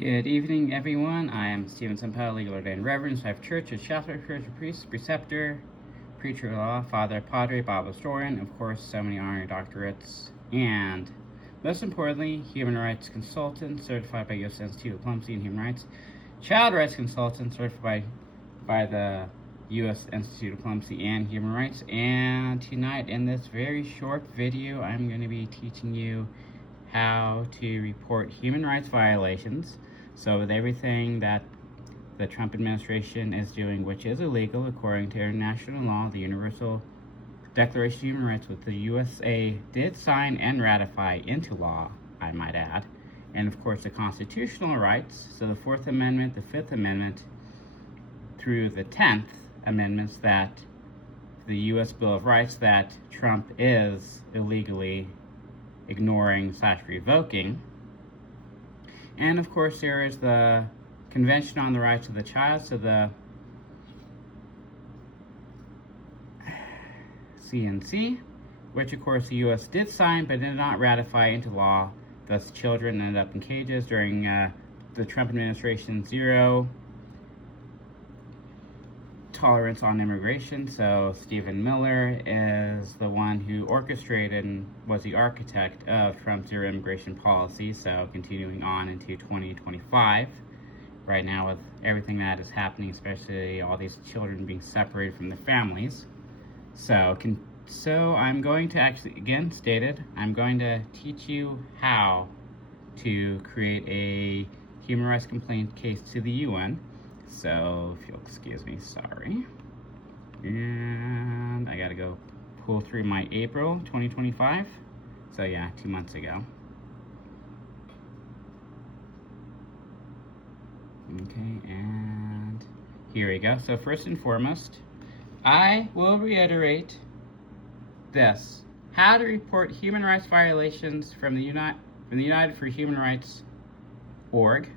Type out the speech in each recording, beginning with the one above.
Good evening, everyone. I am Stephen Sempel, legal ordained reverend, Life Church, a chaplain, priest, preceptor, preacher of law, father, padre, Bible historian, of course, so many honorary doctorates, and most importantly, human rights consultant, certified by U.S. Institute of Diplomacy and Human Rights, child rights consultant, certified by the U.S. Institute of Diplomacy and Human Rights. And tonight, in this very short video, I'm going to be teaching you how to report human rights violations. So with everything that the Trump administration is doing, which is illegal according to international law, the Universal Declaration of Human Rights, which the USA did sign and ratify into law, I might add, and of course the constitutional rights, so the 4th Amendment, the 5th Amendment, through the 10th Amendments, that the U.S. Bill of Rights that Trump is illegally ignoring / revoking. And of course there is the Convention on the Rights of the Child, so the CNC, which of course the U.S. did sign but did not ratify into law. Thus children ended up in cages during the Trump administration's zero tolerance on immigration. So Stephen Miller is the one who orchestrated and was the architect of Trump's zero immigration policy. So continuing on into 2025, right now with everything that is happening, especially all these children being separated from their families. So I'm going to actually, again stated, I'm going to teach you how to create a human rights complaint case to the UN. So, if you'll excuse me, sorry. And I gotta go pull through my April 2025. So yeah, 2 months ago. Okay, and here we go. So first and foremost, I will reiterate this: how to report human rights violations from the United for Human Rights org.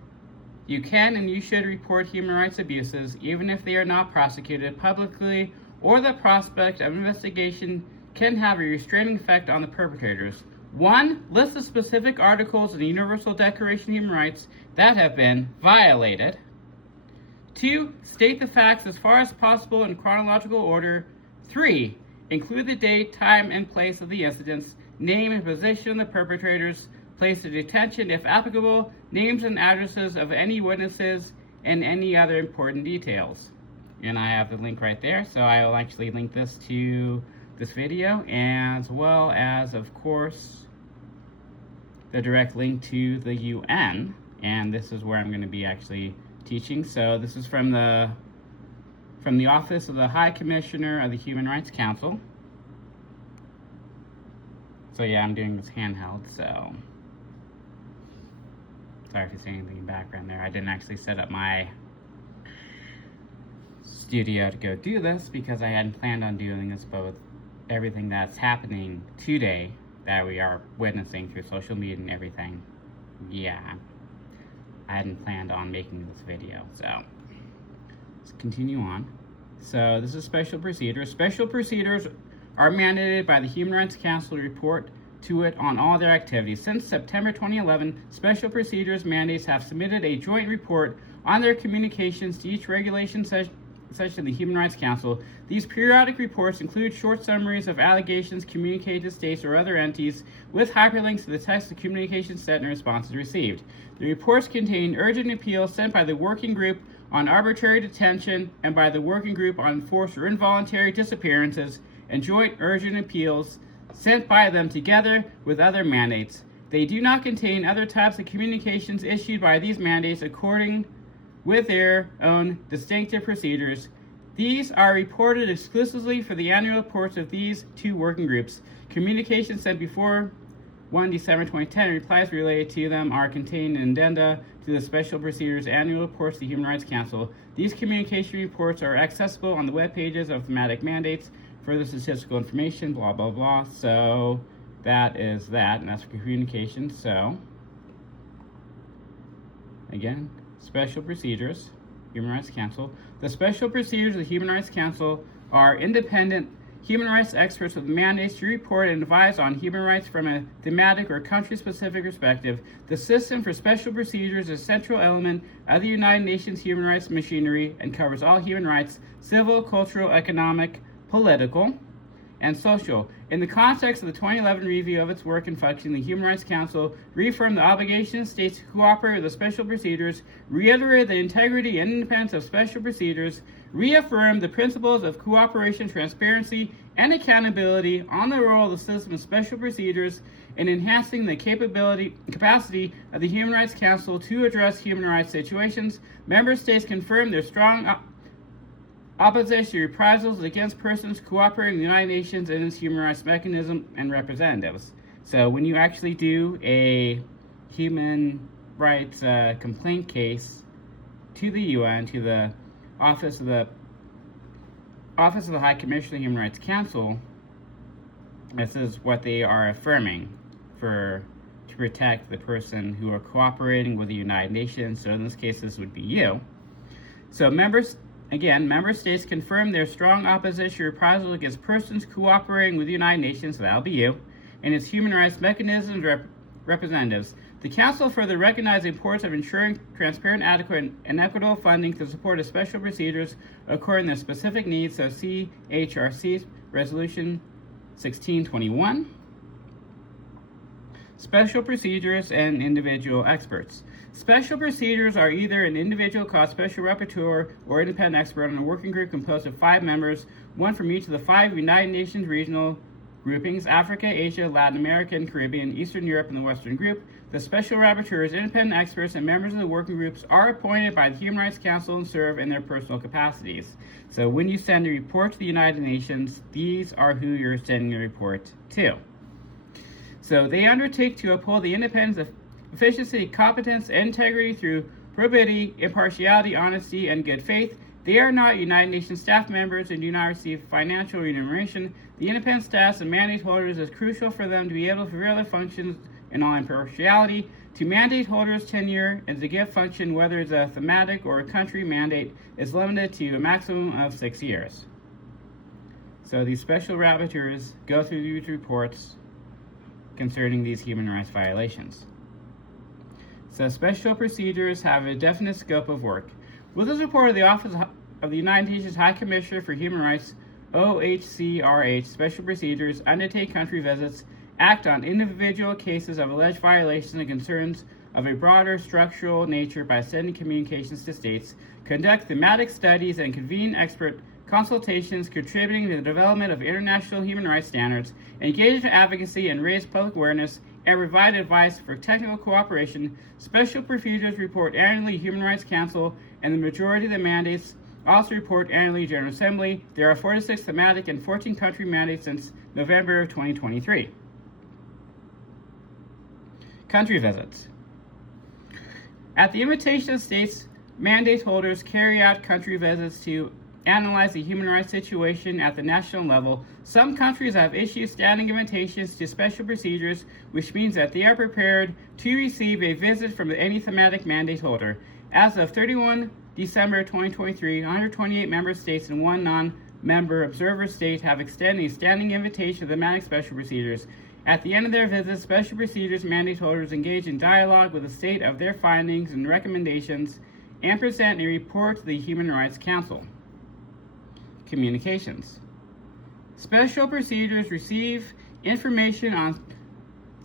You can and you should report human rights abuses even if they are not prosecuted publicly or the prospect of investigation can have a restraining effect on the perpetrators. 1. List the specific articles in the Universal Declaration of Human Rights that have been violated. 2. State the facts as far as possible in chronological order. 3. Include the date, time, and place of the incidents, name and position of the perpetrators, place of detention if applicable, names and addresses of any witnesses, and any other important details. And I have the link right there, so I will actually link this to this video, as well as, of course, the direct link to the UN. And this is where I'm going to be actually teaching. So this is from the Office of the High Commissioner of the Human Rights Council. So yeah, I'm doing this handheld, so sorry if you see anything in the background there. I didn't actually set up my studio to go do this because I hadn't planned on doing this, but with everything that's happening today that we are witnessing through social media and everything, yeah, I hadn't planned on making this video. So let's continue on. So this is special procedures. Special procedures are mandated by the Human Rights Council to report to it on all their activities. Since September 2011, Special Procedures Mandates have submitted a joint report on their communications to each regulation session of the Human Rights Council. These periodic reports include short summaries of allegations communicated to states or other entities with hyperlinks to the text the communication sent and responses received. The reports contain urgent appeals sent by the Working Group on Arbitrary Detention and by the Working Group on Forced or Involuntary Disappearances, and joint urgent appeals sent by them together with other mandates. They do not contain other types of communications issued by these mandates according with their own distinctive procedures. These are reported exclusively for the annual reports of these two working groups. Communications sent before 1 December 2010 and replies related to them are contained in addenda to the Special Procedures Annual Reports to the Human Rights Council. These communication reports are accessible on the web pages of thematic mandates. Further statistical information, blah, blah, blah. So that is that, and that's for communication. So, again, Special Procedures, Human Rights Council. The Special Procedures of the Human Rights Council are independent human rights experts with mandates to report and advise on human rights from a thematic or country-specific perspective. The system for special procedures is a central element of the United Nations human rights machinery and covers all human rights, civil, cultural, economic, political, and social. In the context of the 2011 review of its work and function, the Human Rights Council reaffirmed the obligation of states to cooperate with the special procedures, reiterated the integrity and independence of special procedures, reaffirmed the principles of cooperation, transparency, and accountability on the role of the system of special procedures in enhancing the capacity of the Human Rights Council to address human rights situations. Member states confirmed their strong opposition to reprisals against persons cooperating with the United Nations and its human rights mechanism and representatives. So when you actually do a human rights complaint case to the UN, to the Office of the High Commissioner of the Human Rights Council, this is what they are affirming to protect the person who are cooperating with the United Nations. So in this case, this would be you. So member states confirm their strong opposition to reprisals against persons cooperating with the United Nations, so that'll be you, and its human rights mechanisms representatives. The Council further recognized the importance of ensuring transparent, adequate, and equitable funding to support of special procedures according to their specific needs, so CHRC Resolution 1621. Special procedures and individual experts. Special procedures are either an individual called special rapporteur or independent expert on a working group composed of 5 members, one from each of the 5 United Nations regional groupings: Africa, Asia, Latin America, and Caribbean, Eastern Europe, and the Western Group. The special rapporteurs, independent experts, and members of the working groups are appointed by the Human Rights Council and serve in their personal capacities. So when you send a report to the United Nations, these are who you're sending a report to. So they undertake to uphold the independence, efficiency, competence, and integrity through probity, impartiality, honesty, and good faith. They are not United Nations staff members and do not receive financial remuneration. The independent status of mandate holders is crucial for them to be able to fulfill their functions in all impartiality. To mandate holders, tenure as a gift function, whether it's a thematic or a country mandate, is limited to a maximum of 6 years. So these special rapporteurs go through these reports concerning these human rights violations. So special procedures have a definite scope of work. With this report of the Office of the United Nations High Commissioner for Human Rights, OHCRH, special procedures, undertake country visits, act on individual cases of alleged violations and concerns of a broader structural nature by sending communications to states, conduct thematic studies, and convene expert consultations contributing to the development of international human rights standards, engage in advocacy and raise public awareness, and provide advice for technical cooperation. Special procedures report annually to Human Rights Council, and the majority of the mandates also report annually to General Assembly. There are 46 thematic and 14 country mandates since November of 2023. Country visits. At the invitation of states, mandate holders carry out country visits to analyze the human rights situation at the national level. Some countries have issued standing invitations to special procedures, which means that they are prepared to receive a visit from any thematic mandate holder. As of 31 December 2023, 128 member states and 1 non-member observer state have extended a standing invitation to thematic special procedures. At the end of their visits, special procedures mandate holders engage in dialogue with the state of their findings and recommendations and present a report to the Human Rights Council. Communications. Special procedures receive information on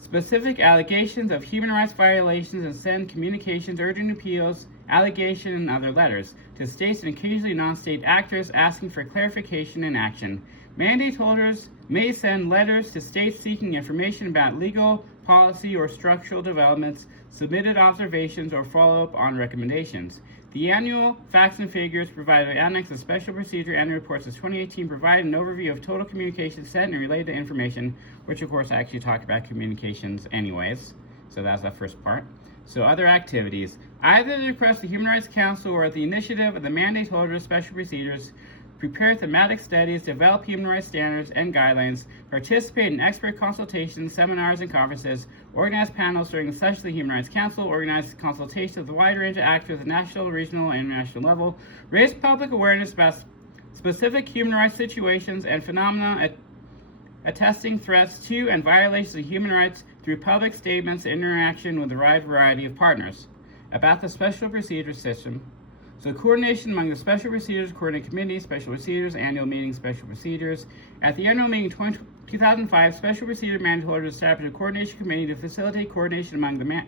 specific allegations of human rights violations and send communications urging appeals, allegations, and other letters to states and occasionally non-state actors asking for clarification and action. Mandate holders may send letters to states seeking information about legal, policy, or structural developments, submitted observations, or follow-up on recommendations. The annual facts and figures provided by Annex of Special Procedure Annual Reports of 2018 provide an overview of total communications sent and related information, which of course I actually talked about communications anyways, so that's the first part. So other activities. Either at the request of the Human Rights Council or at the initiative of the mandate holder of special procedures, prepare thematic studies, develop human rights standards and guidelines, participate in expert consultations, seminars, and conferences, organize panels during the session of the Human Rights Council, organize consultations with a wide range of actors at the national, regional, and international level, raise public awareness about specific human rights situations and phenomena attesting threats to and violations of human rights through public statements and interaction with a wide variety of partners. About the special procedure system. So coordination among the special procedures, coordinating committee, special procedures, annual meeting, special procedures. At the annual meeting 2005, special procedure mandate holders established a coordination committee to facilitate coordination among the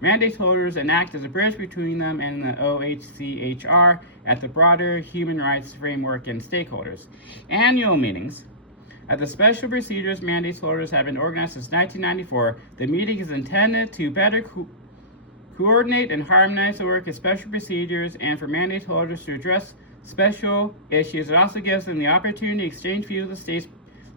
mandate holders and act as a bridge between them and the OHCHR at the broader human rights framework and stakeholders. Annual meetings. As the special procedures mandate holders have been organized since 1994, the meeting is intended to better coordinate and harmonize the work of special procedures and for mandate holders to address special issues. It also gives them the opportunity to exchange views with the state's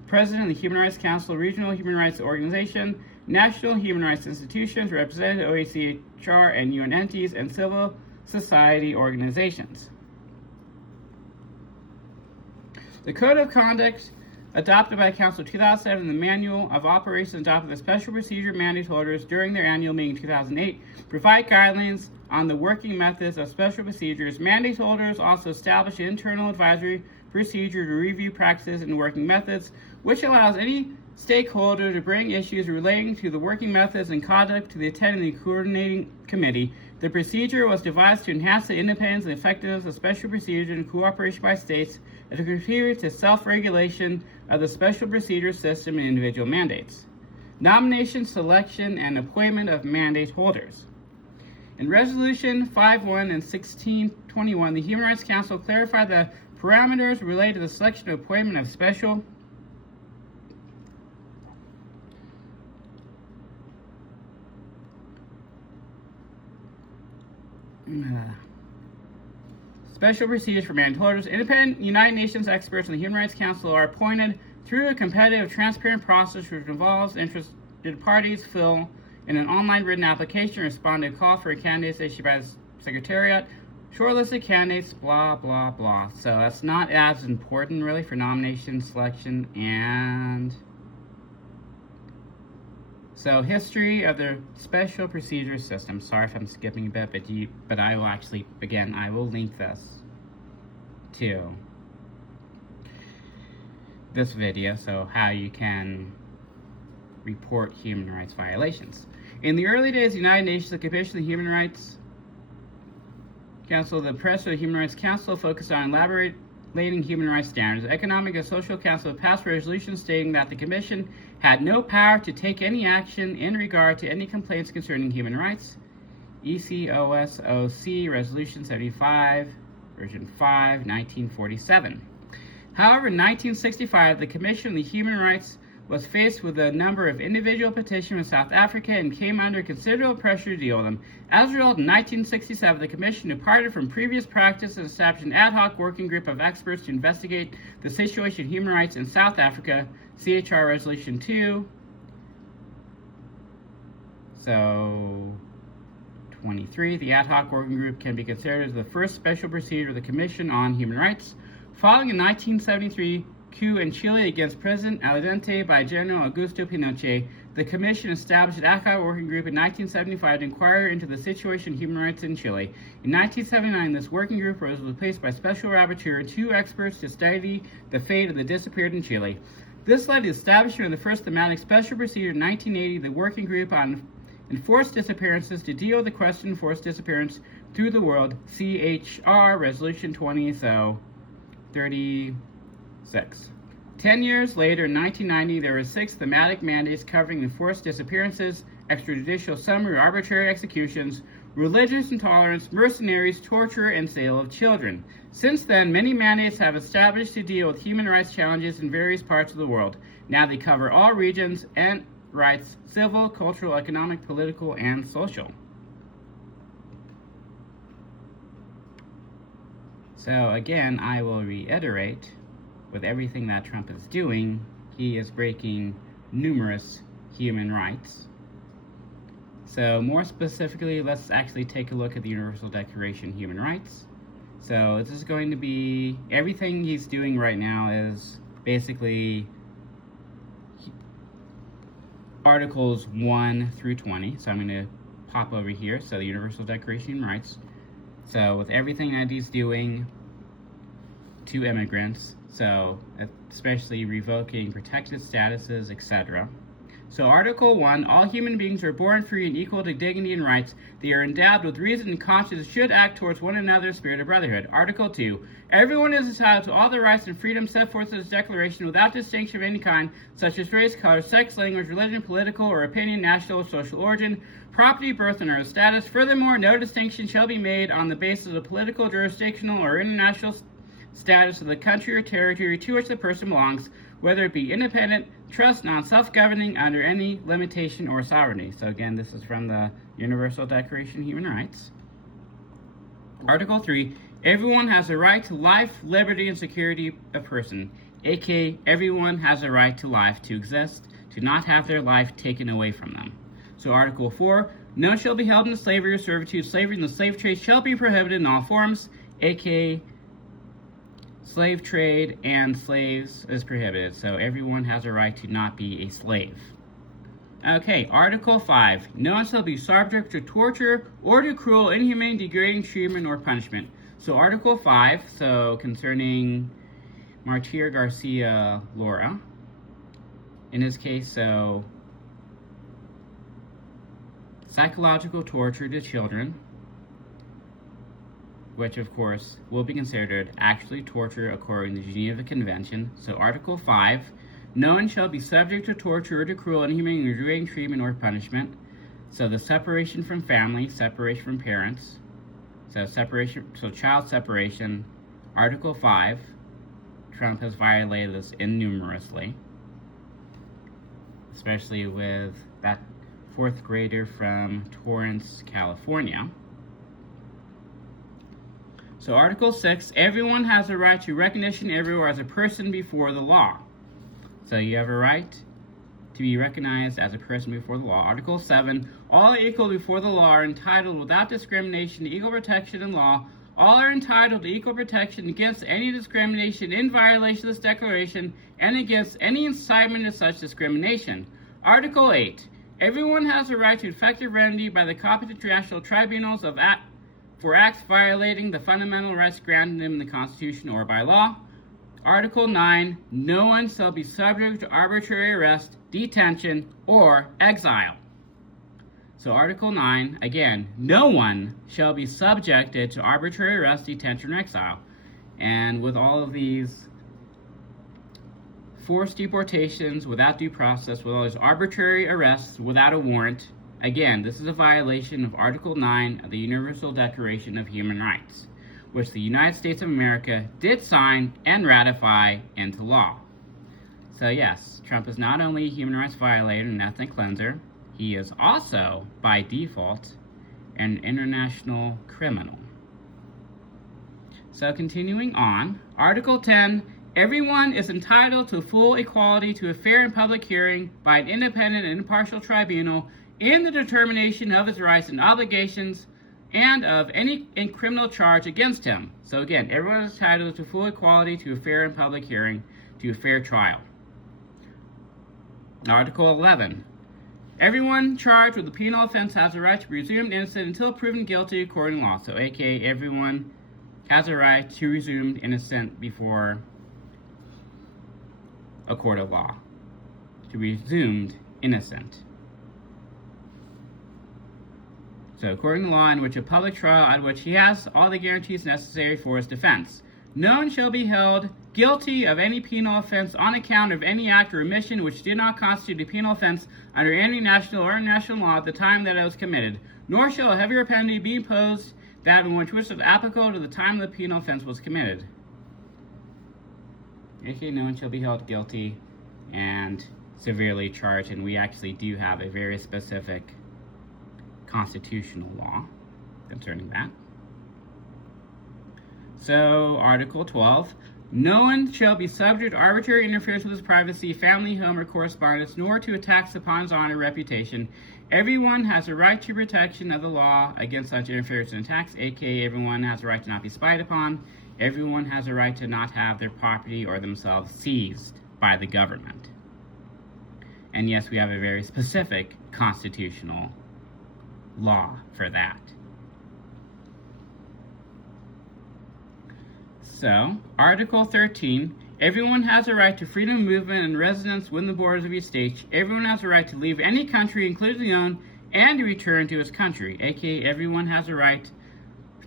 president of the Human Rights Council, regional human rights organization, national human rights institutions, represented OHCHR and UN entities, and civil society organizations. The Code of Conduct adopted by Council 2007 and the Manual of Operations adopted by the Special Procedure Mandate holders during their annual meeting in 2008 provide guidelines on the working methods of special procedures. Mandate holders also establish an internal advisory procedure to review practices and working methods, which allows any stakeholder to bring issues relating to the working methods and conduct to the attending the coordinating committee. The procedure was devised to enhance the independence and effectiveness of special procedure and cooperation by states and to contribute to self-regulation of the special procedure system and individual mandates. Nomination, selection, and appointment of mandate holders. In Resolution 5.1 and 1621, the Human Rights Council clarified the parameters related to the selection and appointment of special procedures for mandate holders. Independent United Nations experts in the Human Rights Council are appointed through a competitive, transparent process which involves interested parties fill in an online written application, respond to a call for candidates issued by the Secretariat, shortlisted candidates, blah, blah, blah. So that's not as important, really, for nomination, selection, and... So, history of the special procedure system. Sorry if I'm skipping a bit, but I will actually, again, I will link this to this video, so how you can report human rights violations. In the early days of the United Nations, the Commission of the Human Rights Council, the President of the Human Rights Council focused on elaborating human rights standards. The Economic and Social Council passed resolutions stating that the Commission had no power to take any action in regard to any complaints concerning human rights. ECOSOC Resolution 75, Version 5, 1947. However, in 1965, the Commission on the Human Rights was faced with a number of individual petitions in South Africa and came under considerable pressure to deal with them. As a result, in 1967, the Commission departed from previous practice and established an ad hoc working group of experts to investigate the situation of human rights in South Africa, CHR Resolution 2. So, 23, the ad hoc working group can be considered as the first special procedure of the Commission on Human Rights. Following a 1973 coup in Chile against President Allende by General Augusto Pinochet, the Commission established an ad hoc working group in 1975 to inquire into the situation of human rights in Chile. In 1979, this working group was replaced by Special Rapporteur and 2 experts to study the fate of the disappeared in Chile. This led to the establishment of the first thematic special procedure in 1980, the Working Group on Enforced Disappearances to deal with the question of forced disappearance through the world, CHR Resolution 20, so 36. 10 years later, in 1990, there were 6 thematic mandates covering enforced disappearances, extrajudicial summary or arbitrary executions, religious intolerance, mercenaries, torture, and sale of children. Since then, many mandates have established to deal with human rights challenges in various parts of the world. Now they cover all regions and rights, civil, cultural, economic, political, and social. So again, I will reiterate, with everything that Trump is doing, he is breaking numerous human rights. So more specifically, let's actually take a look at the Universal Declaration of Human Rights. So this is going to be, everything he's doing right now is basically Articles 1 through 20. So I'm going to pop over here, so the Universal Declaration of Human Rights. So with everything that he's doing, to immigrants, so especially revoking protected statuses, etc. So Article 1, all human beings are born free and equal to dignity and rights. They are endowed with reason and conscience, should act towards one another in spirit of brotherhood. Article 2, everyone is entitled to all the rights and freedoms set forth in this declaration without distinction of any kind, such as race, color, sex, language, religion, political or opinion, national or social origin, property, birth, and earth status. Furthermore, no distinction shall be made on the basis of political, jurisdictional, or international status of the country or territory to which the person belongs, whether it be independent, trust, non-self-governing, under any limitation or sovereignty. So again, this is from the Universal Declaration of Human Rights. Article 3, everyone has a right to life, liberty, and security of person, aka everyone has a right to life, to exist, to not have their life taken away from them. So Article 4, no one shall be held in slavery or servitude. Slavery and the slave trade shall be prohibited in all forms, aka slave trade and slaves is prohibited, so everyone has a right to not be a slave. Okay, Article 5. No one shall be subject to torture or to cruel, inhumane, degrading treatment or punishment. So Article 5, so concerning Martir Garcia Lora, in his case, so psychological torture to children, which of course will be considered actually torture according to the Geneva Convention. So Article 5, no one shall be subject to torture or to cruel, inhumane, or degrading treatment or punishment. So the separation from family, separation from parents, so child separation, Article 5, Trump has violated this innumerously, especially with that 4th grader from Torrance, California. So Article 6, everyone has a right to recognition everywhere as a person before the law. So you have a right to be recognized as a person before the law. Article 7, all are equal before the law, are entitled without discrimination to equal protection in law. All are entitled to equal protection against any discrimination in violation of this declaration and against any incitement to such discrimination. Article 8, everyone has a right to effective remedy by the competent international tribunals for acts violating the fundamental rights granted them in the Constitution or by law. Article 9, no one shall be subject to arbitrary arrest, detention, or exile. So Article 9, again, no one shall be subjected to arbitrary arrest, detention, or exile. And with all of these forced deportations without due process, with all these arbitrary arrests without a warrant, again, this is a violation of Article 9 of the Universal Declaration of Human Rights, which the United States of America did sign and ratify into law. So yes, Trump is not only a human rights violator and ethnic cleanser, he is also, by default, an international criminal. So continuing on, Article 10, everyone is entitled to full equality to a fair and public hearing by an independent and impartial tribunal in the determination of his rights and obligations and of any criminal charge against him. So again, everyone is entitled to full equality to a fair and public hearing, to a fair trial. Article 11. Everyone charged with a penal offense has a right to be presumed innocent until proven guilty according to law. So aka everyone has a right to be presumed innocent before a court of law. To be presumed innocent. So according to law in which a public trial at which he has all the guarantees necessary for his defense. No one shall be held guilty of any penal offense on account of any act or omission which did not constitute a penal offense under any national or international law at the time that it was committed, nor shall a heavier penalty be imposed than which was applicable to the time the penal offense was committed. Okay, no one shall be held guilty and severely charged, and we actually do have a very specific constitutional law concerning that. So, Article 12, no one shall be subject to arbitrary interference with his privacy, family, home, or correspondence, nor to attacks upon his honor or reputation. Everyone has a right to protection of the law against such interference and attacks, aka everyone has a right to not be spied upon. Everyone has a right to not have their property or themselves seized by the government. And yes, we have a very specific constitutional law for that. So, Article 13, everyone has a right to freedom of movement and residence within the borders of each state. Everyone has a right to leave any country, including their own, and to return to his country, aka everyone has a right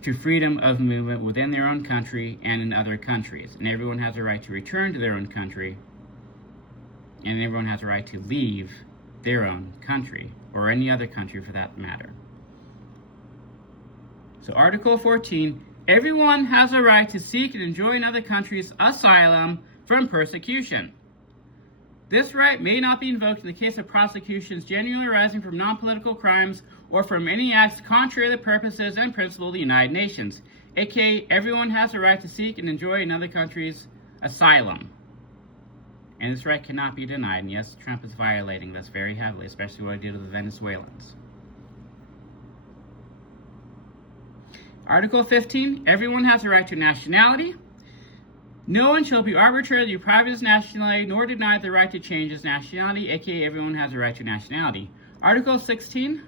to freedom of movement within their own country and in other countries. And everyone has a right to return to their own country, and everyone has a right to leave their own country, or any other country for that matter. So Article 14, everyone has a right to seek and enjoy in other countries asylum from persecution. This right may not be invoked in the case of prosecutions genuinely arising from non-political crimes or from any acts contrary to the purposes and principles of the United Nations, aka everyone has a right to seek and enjoy in other countries asylum. And this right cannot be denied, and yes, Trump is violating this very heavily, especially what he did with the Venezuelans. Article 15, everyone has a right to nationality. No one shall be arbitrarily deprived of his nationality, nor denied the right to change his nationality, aka everyone has a right to nationality. Article 16,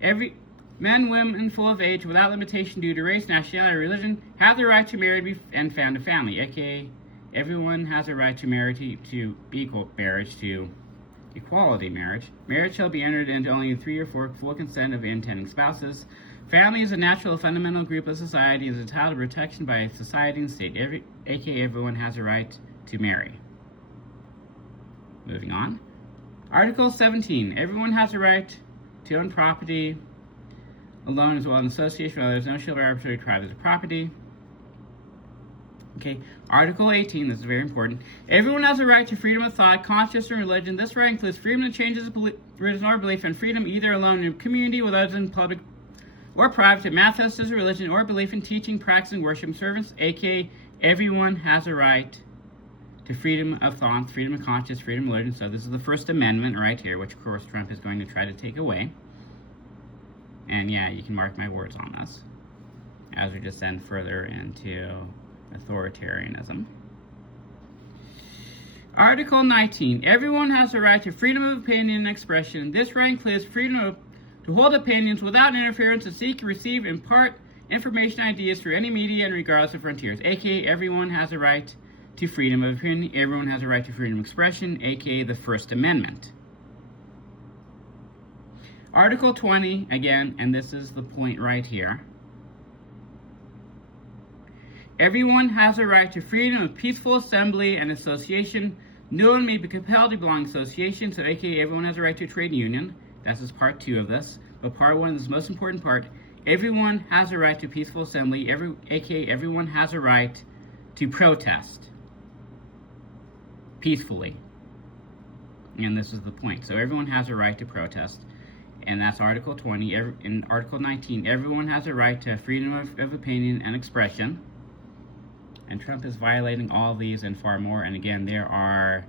every men, women full of age without limitation due to race, nationality, or religion have the right to marry and found a family, aka everyone has a right to marry to equal marriage, to equality marriage. Marriage shall be entered into only 3 or 4 full consent of intending spouses. Family is a natural fundamental group of society and is entitled to protection by society and state, aka everyone has a right to marry. Moving on. Article 17, everyone has a right to own property alone as well as in association with others. No shall be arbitrarily deprived of the property. Okay, Article 18, this is very important. Everyone has a right to freedom of thought, conscience, and religion. This right includes freedom to change his religion or belief, and freedom either alone in a community with others in public or private to manifest his religion or belief in teaching, practicing, worship, and service, aka everyone has a right to freedom of thought, freedom of conscience, freedom of religion. So this is the First Amendment right here, which of course Trump is going to try to take away. And yeah, you can mark my words on this as we descend further into authoritarianism. Article 19, everyone has a right to freedom of opinion and expression. This right includes freedom to hold opinions without interference, to seek, receive, impart information, ideas through any media and regardless of frontiers, aka everyone has a right to freedom of opinion. Everyone has a right to freedom of expression, aka the First Amendment. Article 20, again, and this is the point right here. Everyone has a right to freedom of peaceful assembly and association. No one may be compelled to belong to association, so aka everyone has a right to a trade union. That's just part 2 of this. But part 1 is the most important part. Everyone has a right to peaceful assembly, aka everyone has a right to protest peacefully. And this is the point. So everyone has a right to protest. And that's Article 20. In Article 19, everyone has a right to freedom of opinion and expression. And Trump is violating all of these and far more. And again, there are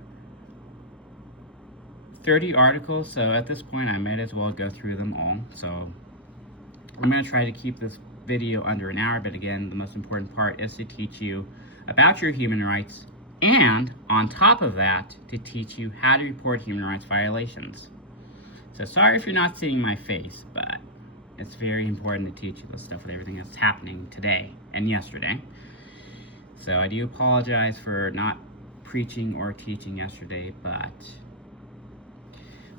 30 articles, so at this point I might as well go through them all. So I'm going to try to keep this video under an hour, but again, the most important part is to teach you about your human rights, and on top of that, to teach you how to report human rights violations. So sorry if you're not seeing my face, but it's very important to teach you this stuff with everything that's happening today and yesterday. So I do apologize for not preaching or teaching yesterday, but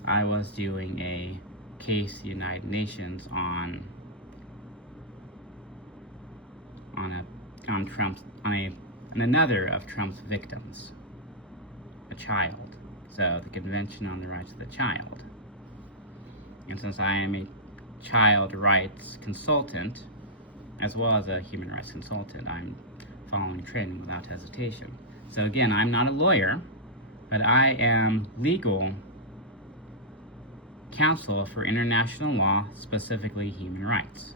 I was doing a case United Nations on another of Trump's victims, a child. So the Convention on the Rights of the Child. And since I am a child rights consultant, as well as a human rights consultant, I'm following training without hesitation. So again, I'm not a lawyer, but I am legal counsel for international law, specifically human rights.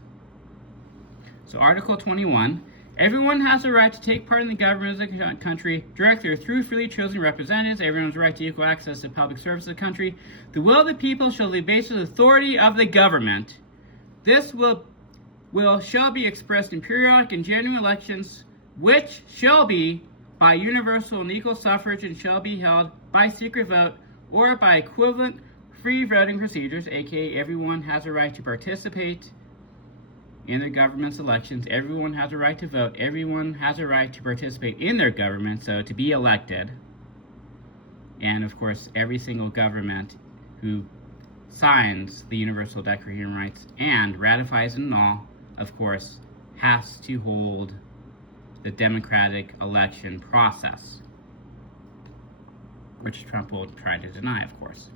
So Article 21, everyone has a right to take part in the government of the country directly or through freely chosen representatives. Everyone has a right to equal access to public service of the country. The will of the people shall be based on the authority of the government. This will shall be expressed in periodic and genuine elections, which shall be by universal and equal suffrage and shall be held by secret vote or by equivalent free voting procedures, aka everyone has a right to participate in their government's elections. Everyone has a right to vote. Everyone has a right to participate in their government, so to be elected. And of course, every single government who signs the Universal Declaration of Human Rights and ratifies it in law, of course, has to hold the democratic election process, which Trump will try to deny, of course.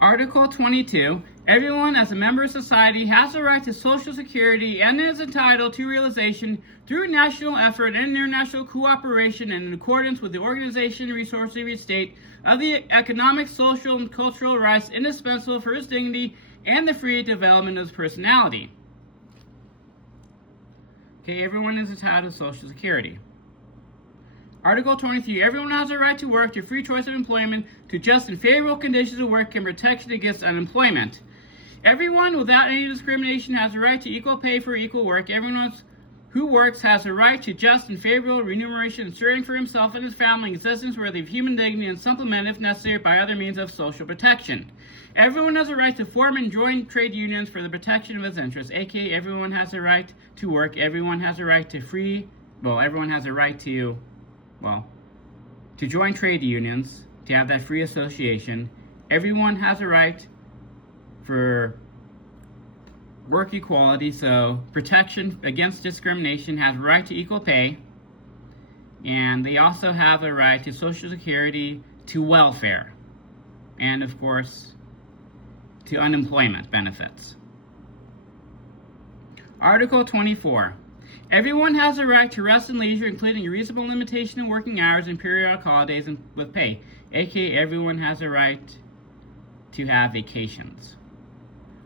Article 22, everyone as a member of society has the right to Social Security and is entitled to realization through national effort and international cooperation and in accordance with the organization and resources of each state of the economic, social, and cultural rights indispensable for his dignity and the free development of his personality. Okay, everyone is entitled to Social Security. Article 23, everyone has a right to work, to free choice of employment, to just and favorable conditions of work and protection against unemployment. Everyone, without any discrimination, has a right to equal pay for equal work. Everyone who works has a right to just and favorable remuneration, ensuring for himself and his family existence worthy of human dignity and supplemented, if necessary, by other means of social protection. Everyone has a right to form and join trade unions for the protection of his interests, aka everyone has a right to work, everyone has a right to everyone has a right to join trade unions, to have that free association. Everyone has a right for work equality, so protection against discrimination, has a right to equal pay, and they also have a right to Social Security, to welfare, and of course, to unemployment benefits. Article 24. Everyone has a right to rest and leisure, including a reasonable limitation in working hours and periodic holidays and with pay, aka everyone has a right to have vacations.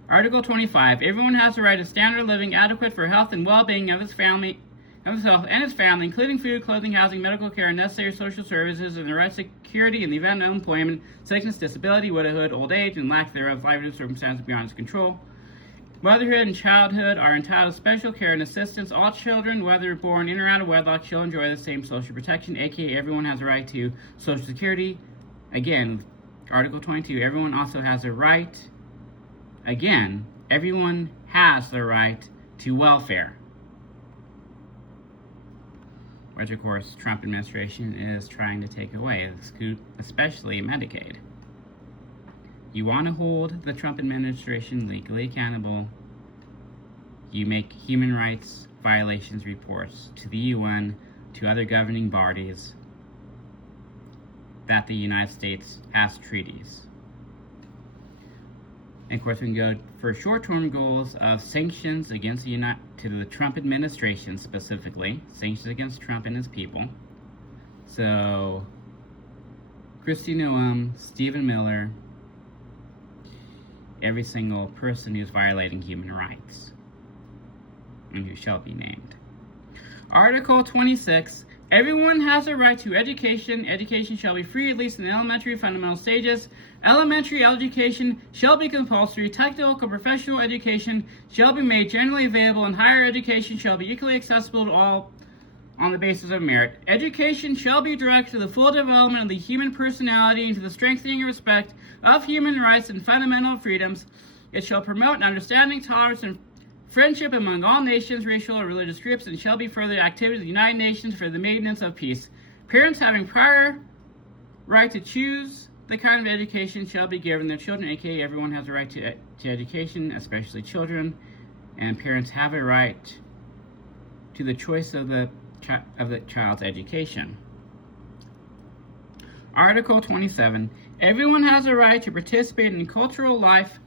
Article 25. Everyone has a right to standard living adequate for health and well-being of himself and his family, including food, clothing, housing, medical care, and necessary social services, and the right to security in the event of unemployment, sickness, disability, widowhood, old age, and lack thereof, livelihood circumstances beyond his control. Motherhood and childhood are entitled to special care and assistance. All children, whether born in or out of wedlock, shall enjoy the same social protection, aka everyone has a right to Social Security. Again, Article 22, everyone also has a right, again, everyone has the right to welfare, which of course Trump administration is trying to take away, especially Medicaid. You want to hold the Trump administration legally accountable, you make human rights violations reports to the UN, to other governing bodies, that the United States has treaties. And of course, we can go for short-term goals of sanctions against to the Trump administration specifically, sanctions against Trump and his people. So, Kristi Noem, Stephen Miller, every single person who's violating human rights, and who shall be named. Article 26, everyone has a right to education. Education shall be free, at least in the elementary fundamental stages. Elementary education shall be compulsory. Technical and professional education shall be made generally available, and higher education shall be equally accessible to all on the basis of merit. Education shall be directed to the full development of the human personality and to the strengthening and respect of human rights and fundamental freedoms. It shall promote an understanding, tolerance, and friendship among all nations, racial, or religious groups, and shall be further activities of the United Nations for the maintenance of peace. Parents having prior right to choose the kind of education shall be given their children, aka everyone has a right to education, especially children, and parents have a right to the choice of the child's education. Article 27. Everyone has a right to participate in the cultural life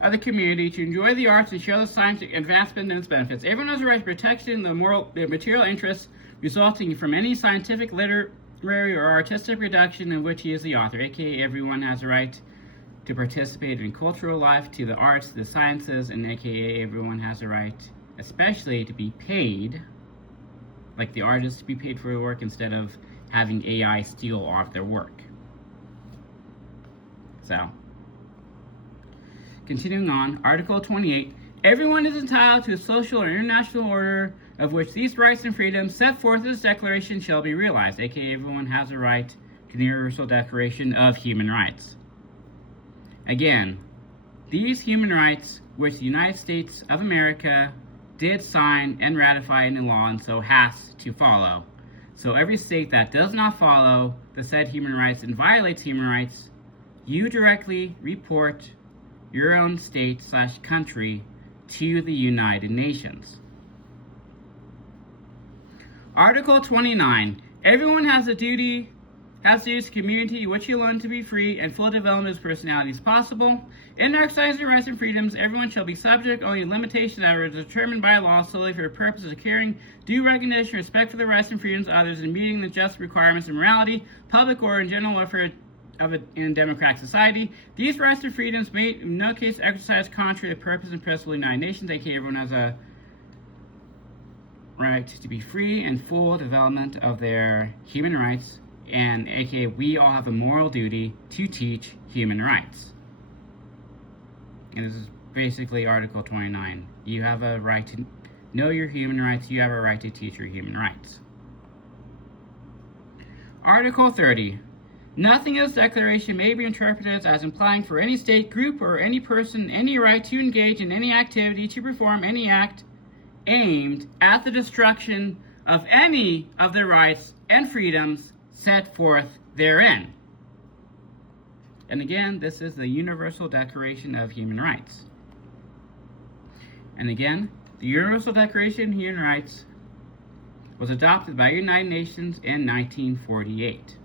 of the community, to enjoy the arts and share the scientific advancement and its benefits. Everyone has a right to protection of the material interests resulting from any scientific, literary, or artistic production in which he is the author, aka everyone has a right to participate in cultural life, to the arts, the sciences, and aka everyone has a right, especially to be paid, like the artists, to be paid for their work instead of having AI steal off their work. So, continuing on, Article 28, everyone is entitled to a social or international order of which these rights and freedoms set forth in this declaration shall be realized, aka everyone has a right to the Universal Declaration of Human Rights. Again, these human rights which the United States of America did sign and ratify into law and so has to follow. So every state that does not follow the said human rights and violates human rights, you directly report your own state/country to the United Nations. Article 29. Everyone has a duty to community which you alone to be free and full development of personality is possible. In exercising rights and freedoms, everyone shall be subject only to limitations that are determined by law solely for the purpose of securing due recognition and respect for the rights and freedoms of others and meeting the just requirements of morality, public order, and general welfare in a democratic society. These rights and freedoms may in no case exercise contrary to the purpose and principle of the United Nations, aka everyone has a right to be free and full development of their human rights, and aka we all have a moral duty to teach human rights. And this is basically Article 29. You have a right to know your human rights, you have a right to teach your human rights. Article 30. Nothing in this declaration may be interpreted as implying for any state, group, or any person any right to engage in any activity, to perform any act aimed at the destruction of any of the rights and freedoms set forth therein. And again, this is the Universal Declaration of Human Rights. And again, the Universal Declaration of Human Rights was adopted by the United Nations in 1948.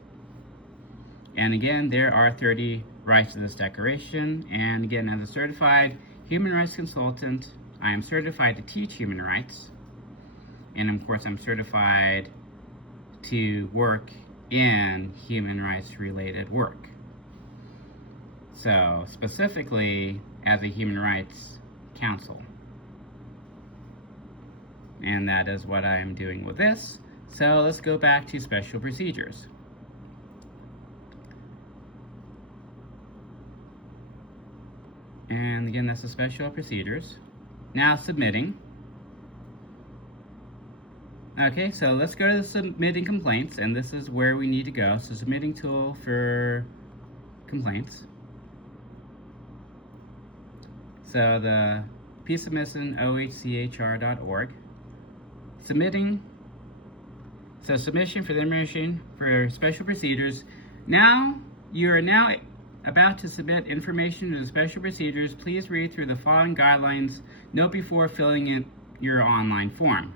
And again, there are 30 rights to this declaration. And again, as a certified human rights consultant, I am certified to teach human rights. And of course, I'm certified to work in human rights related work. So, specifically as a human rights counsel. And that is what I am doing with this. So, let's go back to special procedures. And again, that's the special procedures. Now, submitting. Okay, so let's go to the submitting complaints, and this is where we need to go. So, submitting tool for complaints. So, the piece of missing, ohchr.org. Submitting. So, submission for the information for special procedures. Now, you are now about to submit information to the special procedures. Please read through the following guidelines. Note before filling in your online form.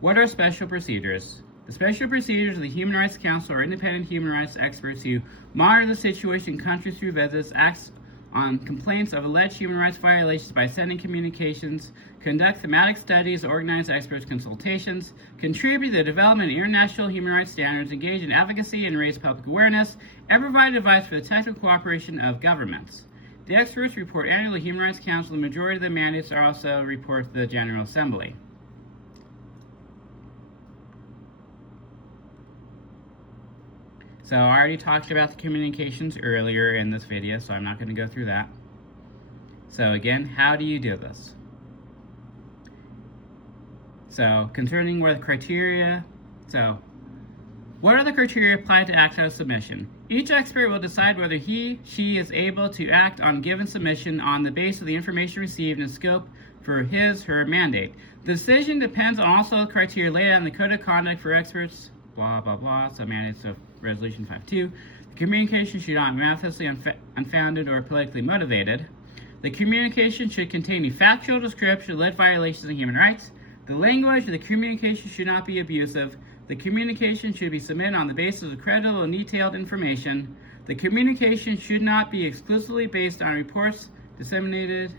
What are special procedures? The special procedures of the Human Rights Council are independent human rights experts who monitor the situation in countries through visits, acts on complaints of alleged human rights violations by sending communications, conduct thematic studies, organize experts consultations, contribute to the development of international human rights standards, engage in advocacy and raise public awareness, and provide advice for the technical cooperation of governments. The experts report annually to the Human Rights Council. The majority of the mandates are also report to the General Assembly. So I already talked about the communications earlier in this video, so I'm not going to go through that. So again, how do you do this? So concerning where the criteria, what are the criteria applied to act on a submission? Each expert will decide whether she is able to act on given submission on the basis of the information received and scope for her mandate. The decision depends on also the criteria laid out in the Code of Conduct for Experts, blah, blah, blah, so mandates of Resolution 5.2. The communication should not be manifestly unfounded or politically motivated. The communication should contain a factual description of alleged violations of human rights. The language of the communication should not be abusive. The communication should be submitted on the basis of credible and detailed information. The communication should not be exclusively based on reports disseminated.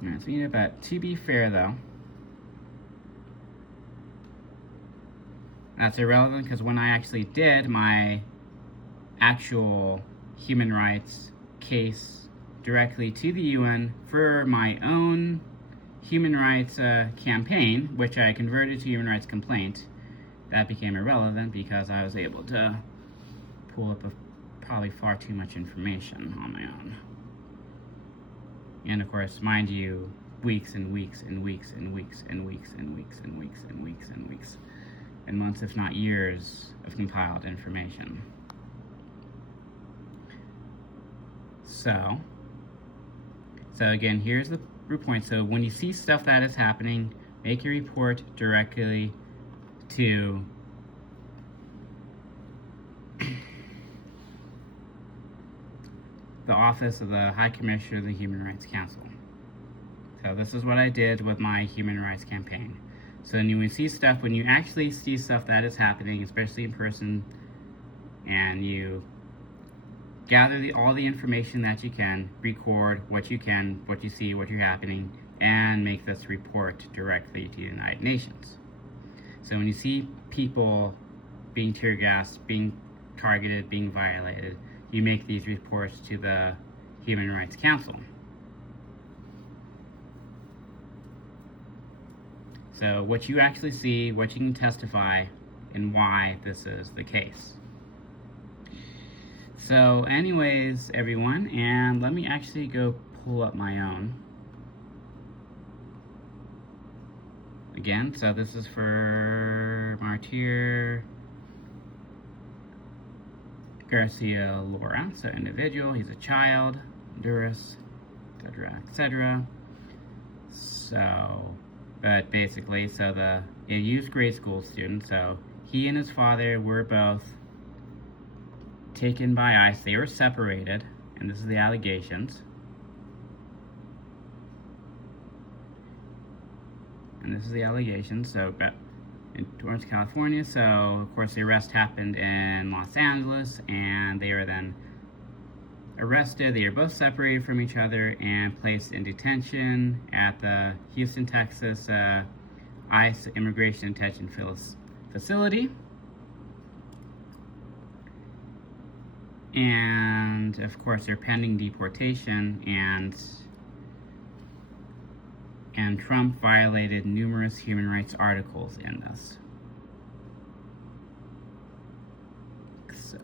But to be fair, though, that's irrelevant because when I actually did my actual human rights case directly to the UN for my own human rights campaign, which I converted to human rights complaint, that became irrelevant because I was able to pull up probably far too much information on my own. And of course, mind you, weeks and weeks and weeks and weeks and weeks and weeks and weeks and weeks and weeks and months, if not years, of compiled information. So again, here's the point. So when you see stuff that is happening, make your report directly to the Office of the High Commissioner of the Human Rights Council. So this is what I did with my human rights campaign. So when you actually see stuff that is happening, especially in person, and you gather all the information that you can, record what you can, what you see, what you're happening, and make this report directly to the United Nations. So when you see people being tear gassed, being targeted, being violated, you make these reports to the Human Rights Council. So what you actually see, what you can testify, and why this is the case. So anyways, everyone, and let me actually go pull up my own. Again, so this is for Martir Garcia Laura. So individual, he's a child, Honduras, etc., etc. So, but basically, so a youth grade school student, so he and his father were both taken by ICE. They were separated, and this is the allegations. And this is the allegations. So, in Torrance, California. So, of course, the arrest happened in Los Angeles, and they were then arrested. They were both separated from each other and placed in detention at the Houston, Texas ICE Immigration Detention Facility. And of course, they're pending deportation, and Trump violated numerous human rights articles in this. So,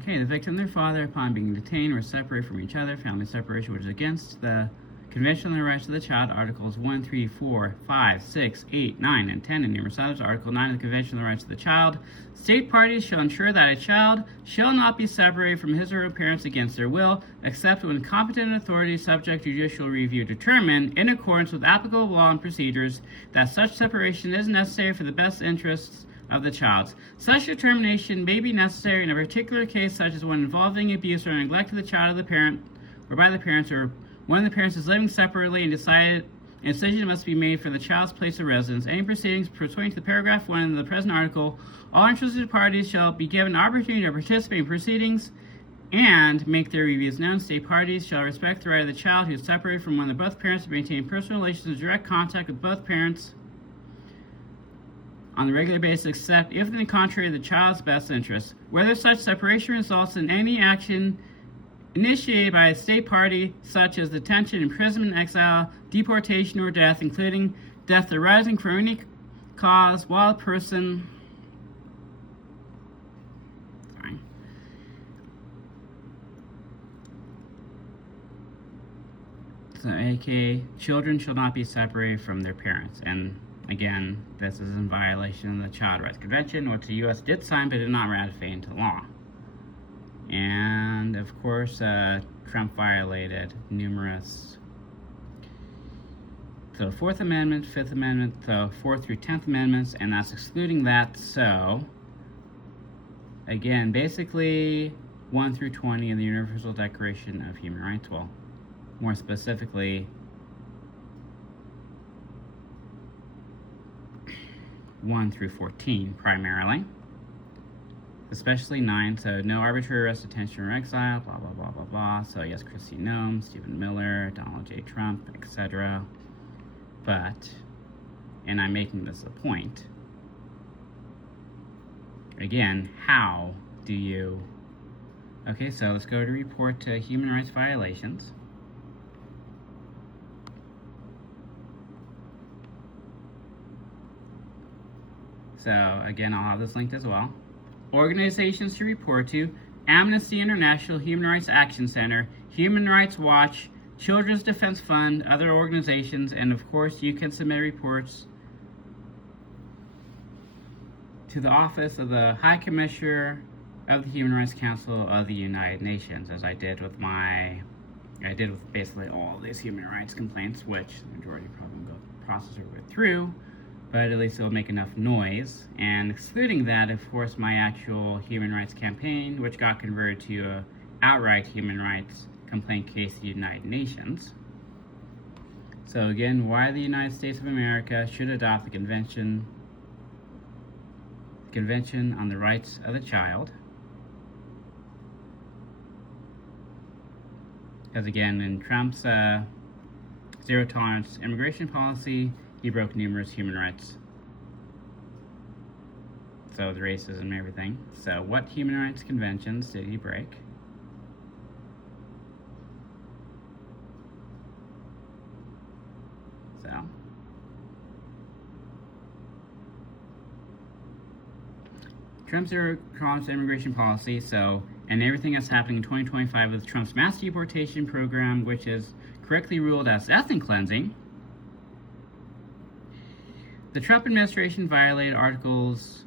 okay, the victim and their father, upon being detained, were separated from each other. Family separation, which is against the Convention on the Rights of the Child, Articles 1, 3, 4, 5, 6, 8, 9, and 10, and numerous others. Article 9 of the Convention on the Rights of the Child. State parties shall ensure that a child shall not be separated from his or her parents against their will, except when competent authorities subject to judicial review determine, in accordance with applicable law and procedures, that such separation is necessary for the best interests of the child. Such determination may be necessary in a particular case, such as one involving abuse or neglect of the child of the parent, or by the parents, or one of the parents is living separately, and a decision must be made for the child's place of residence. Any proceedings pursuant to paragraph 1 of the present article, all interested parties shall be given an opportunity to participate in proceedings and make their reviews known. State parties shall respect the right of the child who is separated from one of both parents to maintain personal relations and direct contact with both parents on a regular basis, except if in the contrary of the child's best interest. Whether such separation results in any action initiated by a state party, such as detention, imprisonment, exile, deportation, or death, including death arising from any cause while a person So, aka, children shall not be separated from their parents. And again, this is in violation of the Child Rights Convention, which the U.S. did sign but did not ratify into law. And of course, Trump violated numerous. So, 4th Amendment, 5th Amendment, the 4th through 10th Amendments, and that's excluding that. So, again, basically 1 through 20 of the Universal Declaration of Human Rights. Well, more specifically, 1 through 14 primarily. Especially 9, so no arbitrary arrest, detention, or exile, blah, blah, blah, blah, blah. So yes, Kristi Noem, Stephen Miller, Donald J. Trump, etc. But, and I'm making this a point, again, how do you, okay, so let's go to report to human rights violations. So again, I'll have this linked as well. Organizations to report to: Amnesty International, Human Rights Action Center, Human Rights Watch, Children's Defense Fund, other organizations, and of course you can submit reports to the office of the High Commissioner of the Human Rights Council of the United Nations, as I did with basically all of these human rights complaints, which the majority probably won't go process or go through, but at least it'll make enough noise. And excluding that, of course, my actual human rights campaign, which got converted to a outright human rights complaint case to the United Nations. So again, why the United States of America should adopt the Convention on the Rights of the Child. Because again, in Trump's zero tolerance immigration policy, he broke numerous human rights. So the racism and everything. So what human rights conventions did he break? So Trump's zero tolerance immigration policy, and everything that's happening in 2025 with Trump's mass deportation program, which is correctly ruled as ethnic cleansing. The Trump administration violated Articles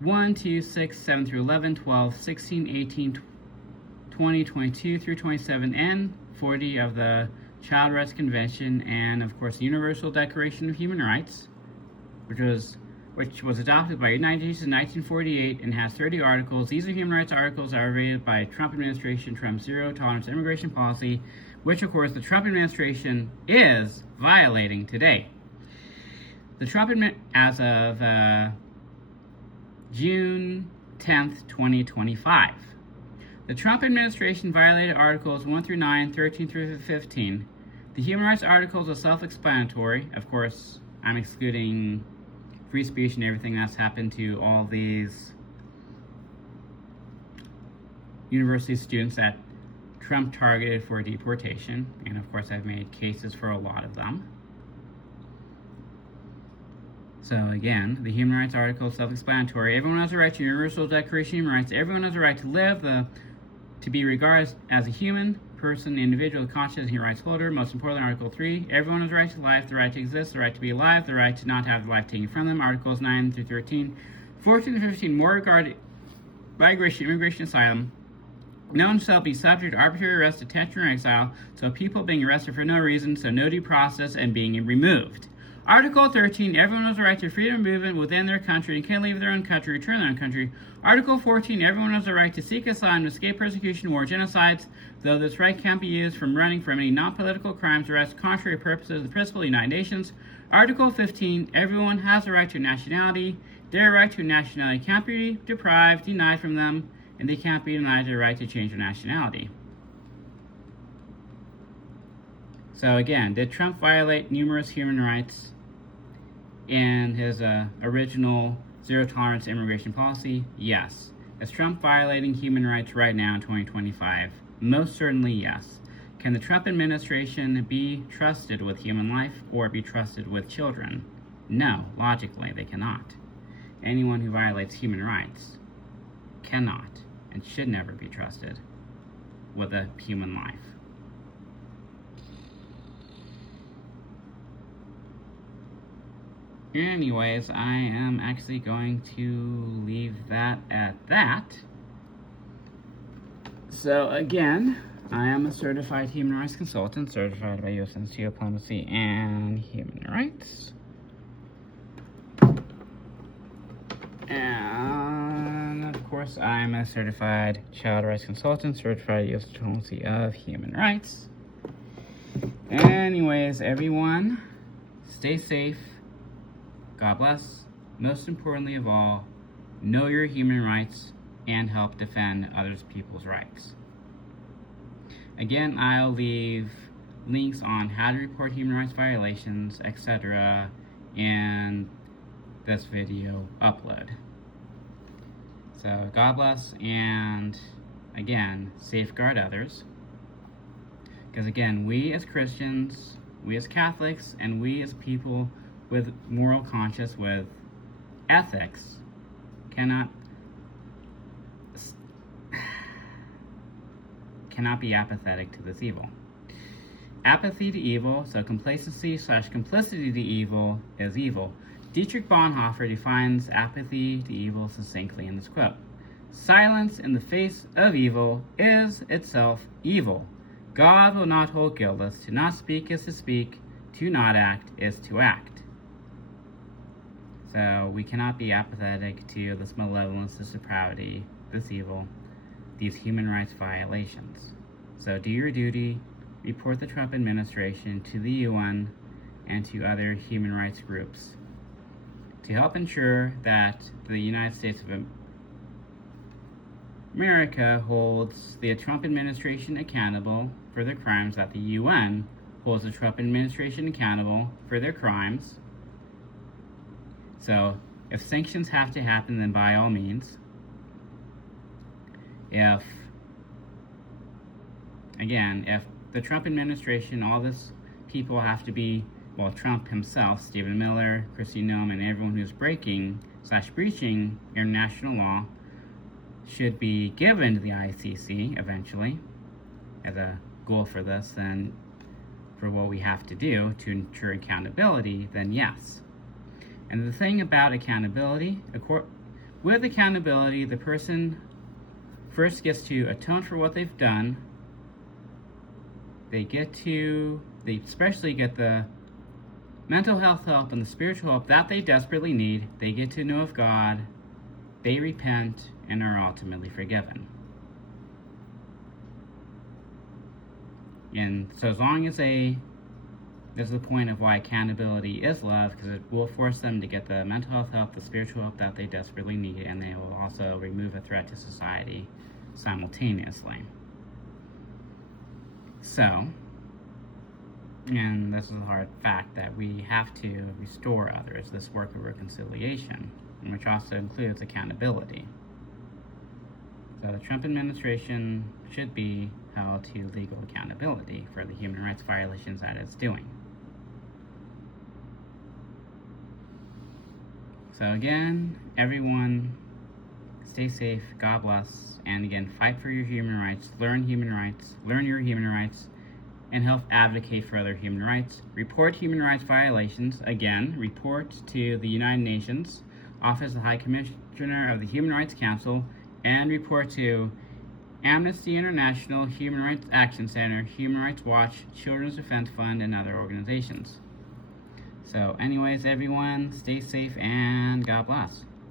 1, 2, 6, 7 through 11, 12, 16, 18, 20, 22 through 27, and 40 of the Child Rights Convention, and of course the Universal Declaration of Human Rights, which was adopted by the United Nations in 1948 and has 30 articles. These are human rights articles that are rated by Trump administration, Trump's zero tolerance immigration policy, which of course the Trump administration is violating today. The Trump as of June 10th, 2025. The Trump administration violated Articles 1 through 9, 13 through 15. The human rights articles are self-explanatory. Of course, I'm excluding free speech and everything that's happened to all these university students that Trump targeted for deportation. And of course, I've made cases for a lot of them. So again, the human rights article is self-explanatory. Everyone has a right to Universal Declaration of Human Rights. Everyone has a right to live, to be regarded as a human person, individual, conscious, and human rights holder. Most importantly, Article 3, everyone has a right to life, the right to exist, the right to be alive, the right to not have life taken from them. Articles 9 through 13. 14 through 15, more regarding migration, immigration, asylum. No one shall be subject to arbitrary arrest, detention, or exile, so people being arrested for no reason, so no due process, and being removed. Article 13, everyone has a right to freedom of movement within their country and can leave their own country, return to their own country. Article 14, everyone has a right to seek asylum, escape persecution, war, genocides, though this right can't be used from running from any non-political crimes or arrests contrary to purposes of the principle of the United Nations. Article 15, everyone has a right to nationality. Their right to nationality can't be deprived, denied from them, and they can't be denied their right to change their nationality. So again, did Trump violate numerous human rights in his original zero-tolerance immigration policy? Yes. Is Trump violating human rights right now in 2025? Most certainly yes. Can the Trump administration be trusted with human life or be trusted with children? No, logically they cannot. Anyone who violates human rights cannot and should never be trusted with a human life. Anyways, I am actually going to leave that at that. So again, I am a certified human rights consultant, certified by U.S. Institute of Diplomacy and Human Rights. And of course, I'm a certified child rights consultant, certified U.S. Diplomacy of Human Rights. Anyways, everyone, stay safe. God bless. Most importantly of all, know your human rights and help defend other people's rights. Again, I'll leave links on how to report human rights violations, etc. in this video upload. So God bless, and again, safeguard others. Because again, we as Christians, we as Catholics, and we as people with moral conscience, with ethics, cannot be apathetic to this evil. Apathy to evil, so complacency / complicity to evil is evil. Dietrich Bonhoeffer defines apathy to evil succinctly in this quote: "Silence in the face of evil is itself evil. God will not hold guiltless. To not speak is to speak. To not act is to act." So we cannot be apathetic to this malevolence, this depravity, this evil, these human rights violations. So do your duty, report the Trump administration to the UN and to other human rights groups to help ensure that the United States of America holds the Trump administration accountable for their crimes, that the UN holds the Trump administration accountable for their crimes. So if sanctions have to happen, then by all means. If the Trump administration, all this people have to be, well, Trump himself, Stephen Miller, Kristi Noem, and everyone who's breaching international law should be given to the ICC eventually as a goal for this and for what we have to do to ensure accountability, then yes. And the thing about accountability, with accountability, the person first gets to atone for what they've done. They especially get the mental health help and the spiritual help that they desperately need. They get to know of God, they repent, and are ultimately forgiven. And so as long as this is the point of why accountability is love, because it will force them to get the mental health help, the spiritual help that they desperately need, and they will also remove a threat to society simultaneously. So, and this is a hard fact, that we have to restore others, this work of reconciliation, which also includes accountability. So the Trump administration should be held to legal accountability for the human rights violations that it's doing. So again, everyone, stay safe, God bless, and again, fight for your human rights, learn your human rights, and help advocate for other human rights. Report human rights violations, again, report to the United Nations, Office of the High Commissioner of the Human Rights Council, and report to Amnesty International, Human Rights Action Center, Human Rights Watch, Children's Defense Fund, and other organizations. So anyways, everyone, stay safe and God bless.